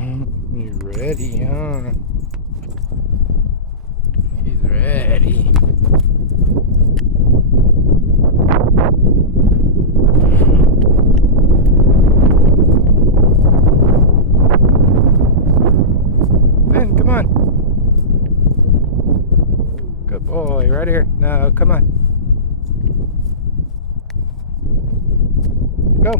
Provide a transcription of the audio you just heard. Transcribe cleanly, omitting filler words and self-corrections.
You ready, huh? He's ready. Ben, come on. Good boy, right here. No, come on. Go.